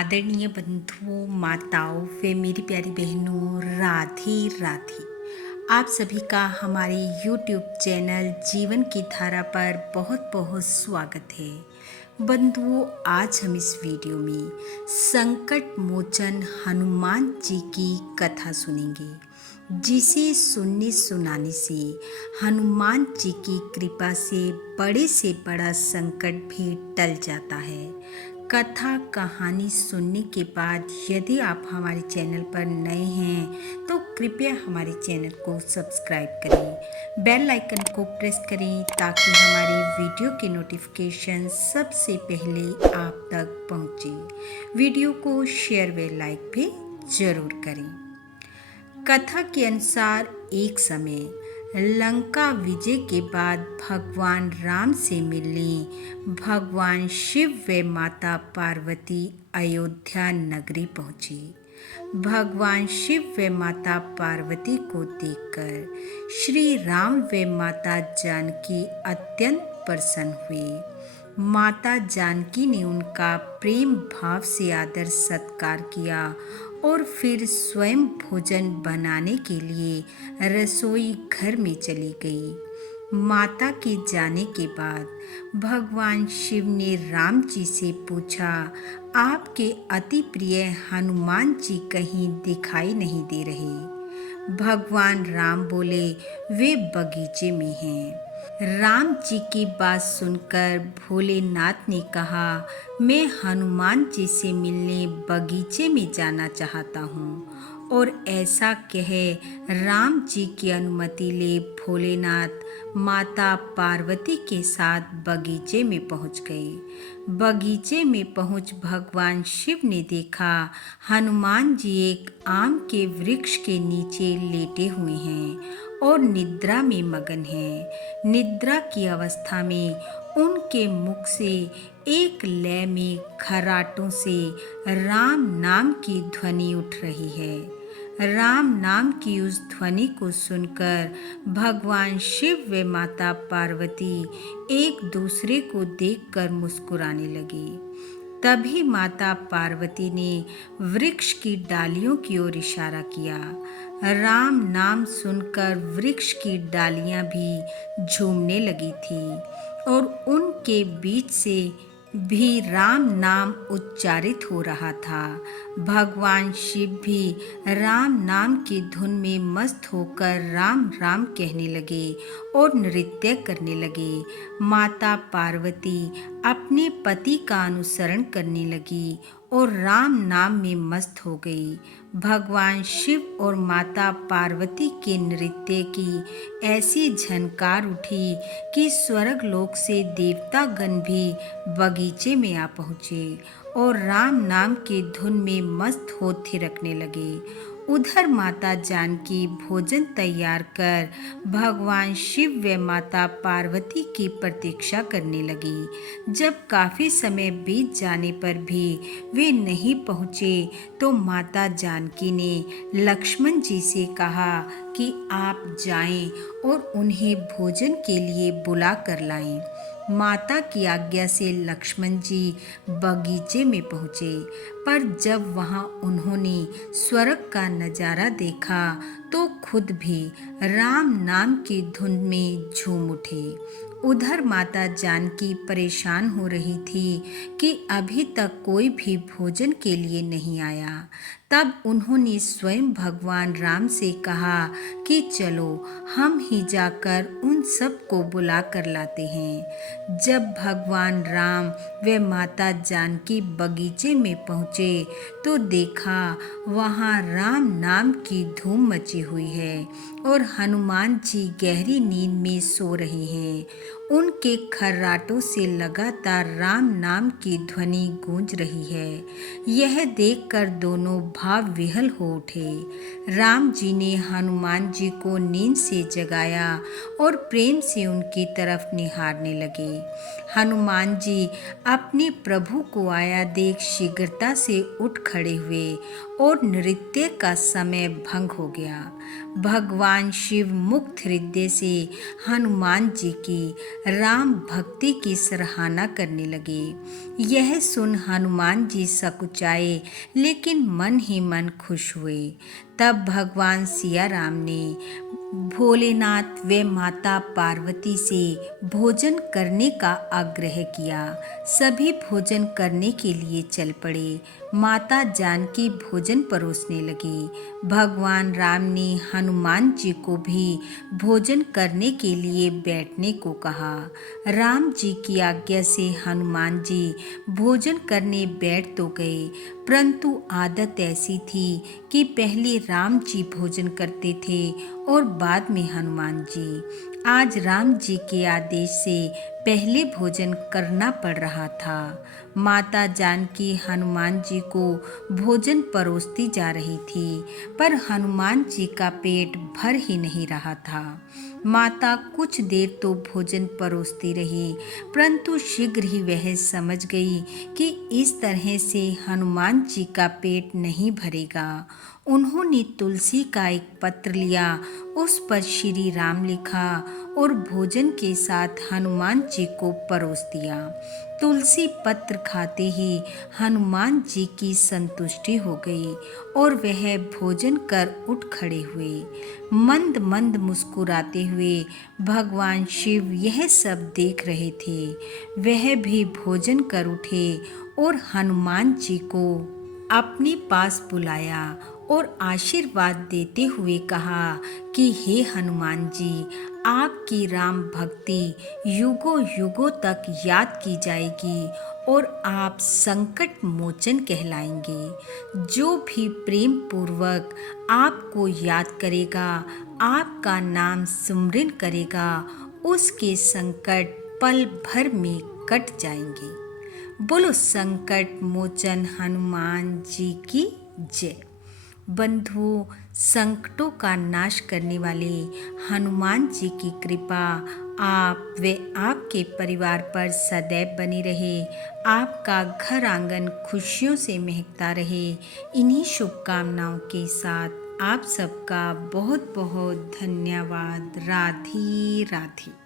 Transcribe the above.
आदरणीय बंधुओं, माताओं व मेरी प्यारी बहनों, राधे राधे। आप सभी का हमारे YouTube चैनल जीवन की धारा पर बहुत बहुत स्वागत है। बंधुओं, आज हम इस वीडियो में संकट मोचन हनुमान जी की कथा सुनेंगे, जिसे सुनने सुनाने से हनुमान जी की कृपा से बड़ा संकट भी टल जाता है। कथा कहानी सुनने के बाद यदि आप हमारे चैनल पर नए हैं तो कृपया हमारे चैनल को सब्सक्राइब करें, बेल आइकन को प्रेस करें ताकि हमारी वीडियो के नोटिफिकेशन सबसे पहले आप तक पहुंचे। वीडियो को शेयर व लाइक भी जरूर करें। कथा के अनुसार एक समय लंका विजय के बाद भगवान राम से मिलने भगवान शिव व माता पार्वती अयोध्या नगरी पहुंचे। भगवान शिव व माता पार्वती को देखकर श्री राम व माता जानकी अत्यंत प्रसन्न हुए। माता जानकी ने उनका प्रेम भाव से आदर सत्कार किया और फिर स्वयं भोजन बनाने के लिए रसोई घर में चली गई। माता के जाने के बाद भगवान शिव ने राम जी से पूछा, आपके अति प्रिय हनुमान जी कहीं दिखाई नहीं दे रहे। भगवान राम बोले, वे बगीचे में हैं। राम जी की बात सुनकर भोलेनाथ ने कहा, मैं हनुमान जी से मिलने बगीचे में जाना चाहता हूँ। और ऐसा कह राम जी की अनुमति ले भोलेनाथ माता पार्वती के साथ बगीचे में पहुँच गए। बगीचे में पहुँच भगवान शिव ने देखा हनुमान जी एक आम के वृक्ष के नीचे लेटे हुए हैं और निद्रा में मगन है। निद्रा की अवस्था में उनके मुख से एक लय में खराटों से राम नाम की ध्वनि उठ रही है। राम नाम की उस ध्वनि को सुनकर भगवान शिव व माता पार्वती एक दूसरे को देखकर मुस्कुराने लगे। तभी माता पार्वती ने वृक्ष की डालियों की ओर इशारा किया। राम नाम सुनकर वृक्ष की डालियां भी झूमने लगी थी और उनके बीच से भी राम नाम उच्चारित हो रहा था। भगवान शिव भी राम नाम की धुन में मस्त होकर राम राम कहने लगे और नृत्य करने लगे। माता पार्वती अपने पति का अनुसरण करने लगी और राम नाम में मस्त हो गई। भगवान शिव और माता पार्वती के नृत्य की ऐसी झनकार उठी कि स्वर्ग लोक से देवतागण भी बगीचे में आ पहुँचे और राम नाम की धुन में मस्त हो थिरकने लगे। उधर माता जानकी भोजन तैयार कर भगवान शिव व माता पार्वती की प्रतीक्षा करने लगी। जब काफ़ी समय बीत जाने पर भी वे नहीं पहुँचे तो माता जानकी ने लक्ष्मण जी से कहा कि आप जाएं और उन्हें भोजन के लिए बुला कर लाएं। माता की आज्ञा से लक्ष्मण जी बगीचे में पहुँचे, पर जब वहाँ उन्होंने स्वर्ग का नज़ारा देखा तो खुद भी राम नाम की धुन में झूम उठे। उधर माता जानकी परेशान हो रही थी कि अभी तक कोई भी भोजन के लिए नहीं आया। तब उन्होंने स्वयं भगवान राम से कहा कि चलो हम ही जाकर उन सब को बुला कर लाते हैं। जब भगवान राम व माता जानकी बगीचे में पहुँचे तो देखा वहाँ राम नाम की धूम मची हुई है और हनुमान जी गहरी नींद में सो रहे हैं। उनके खर्राटों से लगातार राम नाम की ध्वनि गूंज रही है। यह देखकर दोनों भाव विह्वल हो उठे। राम जी ने हनुमान जी को नींद से जगाया और प्रेम से उनकी तरफ निहारने लगे। हनुमान जी अपने प्रभु को आया देख शीघ्रता से उठ खड़े हुए और नृत्य का समय भंग हो गया। भगवान शिव मुक्त हृदय से हनुमान जी की राम भक्ति की सराहना करने लगे। यह सुन हनुमान जी सकुचाए, लेकिन मन ही मन खुश हुए। तब भगवान सिया राम ने भोलेनाथ व माता पार्वती से भोजन करने का आग्रह किया। सभी भोजन करने के लिए चल पड़े। माता जानकी भोजन परोसने लगी। भगवान राम ने हनुमान जी को भी भोजन करने के लिए बैठने को कहा। राम जी की आज्ञा से हनुमान जी भोजन करने बैठ तो गए, परंतु आदत ऐसी थी कि पहले राम जी भोजन करते थे और बाद में हनुमान जी। आज राम जी के आदेश से पहले भोजन करना पड़ रहा था। माता जानकी हनुमान जी को भोजन परोसती जा रही थी, पर हनुमान जी का पेट भर ही नहीं रहा था। माता कुछ देर तो भोजन परोसती रही, परंतु शीघ्र ही वह समझ गई कि इस तरह से हनुमान जी का पेट नहीं भरेगा। उन्होंने तुलसी का एक पत्र लिया, उस पर श्री राम लिखा और भोजन के साथ हनुमान जी को परोस दिया। तुलसी पत्र खाते ही हनुमान जी की संतुष्टि हो गई और वह भोजन कर उठ खड़े हुए। मंद मंद मुस्कुराते हुए भगवान शिव यह सब देख रहे थे। वह भी भोजन कर उठे और हनुमान जी को अपने पास बुलाया और आशीर्वाद देते हुए कहा कि हे हनुमान जी, आपकी राम भक्ति युगों युगों तक याद की जाएगी और आप संकट मोचन कहलाएंगे। जो भी प्रेम पूर्वक आपको याद करेगा, आपका नाम सुमिरन करेगा, उसके संकट पल भर में कट जाएंगे। बोलो संकट मोचन हनुमान जी की जय। बंधुओं, संकटों का नाश करने वाले हनुमान जी की कृपा आप व आपके परिवार पर सदैव बनी रहे। आपका घर आंगन खुशियों से महकता रहे। इन्हीं शुभकामनाओं के साथ आप सबका बहुत बहुत धन्यवाद। राधे राधे।